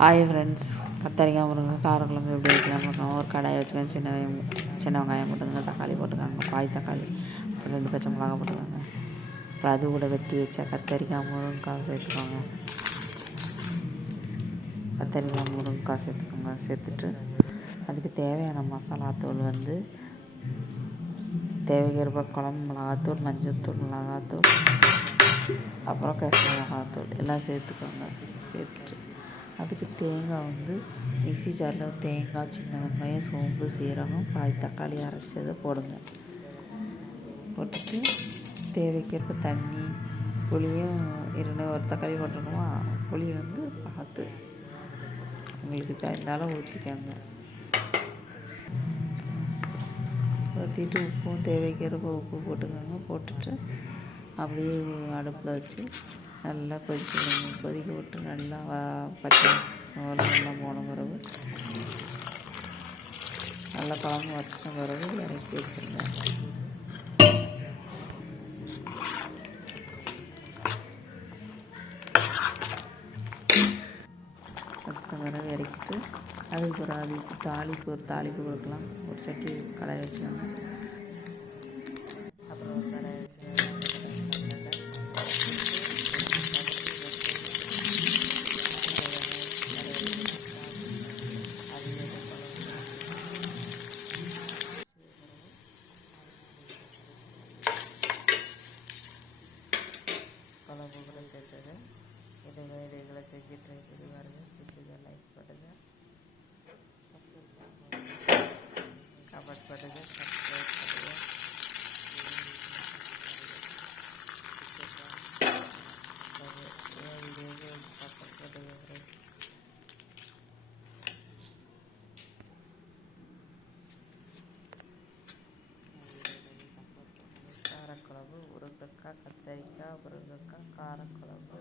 Hi friends, கத்தரிக்காய் முருங்கக்காய் காரக்குழம்பு எப்படி வைக்கலாம் பார்க்கலாம். ஒரு கடாயை வச்சுக்கோங்க. சின்ன வெங்காயம் போட்டுக்கோங்க, தக்காளி போட்டுக்கோங்க, பாதி தக்காளி, அப்புறம் 2 பச்சை மிளகா போட்டுக்கோங்க. அப்புறம் அது கூட வெட்டி வச்சா கத்தரிக்காய் முருங்கக்காய் சேர்த்துக்கோங்க. கத்தரிக்காய் முருங்கக்காய் சேர்த்துக்கோங்க. சேர்த்துட்டு அதுக்கு தேவையான மசாலாத்தூள் தேவைக்கிறப்ப குழம்பு மிளகாத்தூள், மஞ்சள்தூள், மிளகாத்தூள், அப்புறம் காஷ்மீர் மிளகாத்தூள் எல்லாம் சேர்த்துக்கோங்க. சேர்த்துட்டு அதுக்கு தேங்காய் மிக்ஸி ஜாரில் தேங்காய், சின்ன வெங்காயம், சோம்பு, சீரகம், பாதி தக்காளி அரைச்சதை போடுங்க. போட்டுட்டு தேவைக்கிறப்ப தண்ணி, புளியும் ஒரு தக்காளி போட்டுருக்கோமா, புளி பார்த்து உங்களுக்கு தகுந்தாலும் ஊற்றிக்கோங்க. ஊற்றிட்டு உப்பும் தேவைக்கிறப்ப உப்பு போட்டுக்கோங்க. போட்டுட்டு அப்படியே அடுப்பில் வச்சு நல்லா கொதிக்க விட்டு நல்லா பச்சை நல்லா போன பிறகு நல்லா குழம்பு வச்சின பிறகு இறக்கி வச்சுருங்க. வச்சின பிறகு இறக்கிட்டு அதுக்கு ஒரு தாளிப்பு கொடுக்கலாம். ஒரு சட்டி கடாயை வச்சுக்கோங்க. அப்புறம் ஒரு கடாயை வச்சு குழம்பு கூட சேர்த்தது இதுகளை செஞ்சுட்டு இது பாருங்க. பிடிச்சதை லைக் பண்ணுங்கள், கமெண்ட் பண்ணுங்கள், சப்ஸ்கிரைப் பண்ணுங்கள். வீடியோவை சப்போர்ட் பண்ணுங்கள் ஃப்ரெண்ட்ஸ். காரக்குழம்பு முருங்கக்காய், கத்தரிக்காய் முருங்கக்காய் காரக்குழம்பு.